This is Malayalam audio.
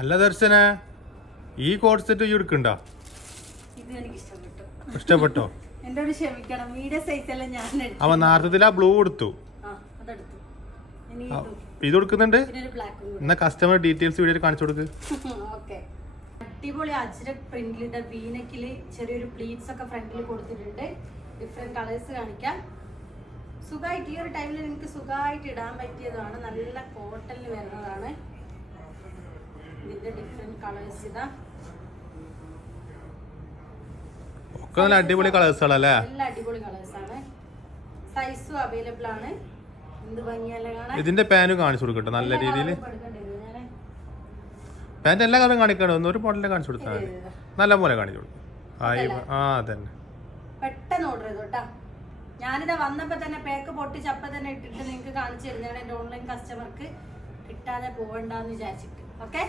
അല്ല ദർശന ഈ കോഡ് സെറ്റ് എടുക്കണ്ടോ? ഇഷ്ടപ്പെട്ടോ? അവ നേരത്തെ ആ ബ്ലൂ എടുത്തു, ഇത് കൊടുക്കുന്നുണ്ട്. എന്നാ കസ്റ്റമർ ഡീറ്റെയിൽസ് വീഡിയോ കാണിച്ചു കൊടുക്ക്. അടിപൊളി അജ്രക് പ്രിന്റിൽ വീനക്കില് ചെറിയൊരു പ്ലീറ്റ്സ് ഒക്കെ ഫ്രണ്ടിൽ കൊടുത്തിട്ടുണ്ട്. ഡിഫറെന്റ് കളേഴ്സ് കാണിക്കാം. സുഖമായിട്ട് ഈ ഒരു ടൈമിൽ നിങ്ങൾക്ക് സുഖമായിട്ട് ഇടാൻ പറ്റിയതാണ്. നല്ല കോട്ടണിൽ വരുന്നതാണ്. ഇതിന്റെ ഡിഫറെന്റ് കളേഴ്സ് ഇതാ, ഒക്കെ നല്ല അടിപൊളി കളേഴ്സുകളല്ലേ? നല്ല അടിപൊളി കളേഴ്സ് ആണ്. സൈസും അവൈലബിൾ ആണ്. എന്ത് ഭംഗിയല്ലേ കാണാൻ. ഇതിന്റെ പാനും കാണിച്ചു കൊടുക്കട്ടെ നല്ല രീതിയിൽ. പാന്റ് എല്ലാ കളറും കാണിക്കണം, ഒന്നൊരു മോഡലിനെ കാണിച്ചു കൊടുത്താൽ മതി. നല്ല പോലെ കാണിച്ചു കൊടുക്കും. അതന്നെ പെട്ടെന്ന് ഓർഡർ ചെയ്തു കേട്ടാ. ഞാനിതാ വന്നപ്പോ തന്നെ പേക്ക് പൊട്ടിച്ചപ്പ തന്നെ ഇട്ടിട്ട് നിങ്ങൾക്ക് കാണിച്ചു തരുന്നതാണ്. എന്റെ ഓൺലൈൻ കസ്റ്റമർക്ക് കിട്ടാതെ പോകണ്ടെന്ന് വിചാരിച്ചിട്ട്. ഓക്കെ.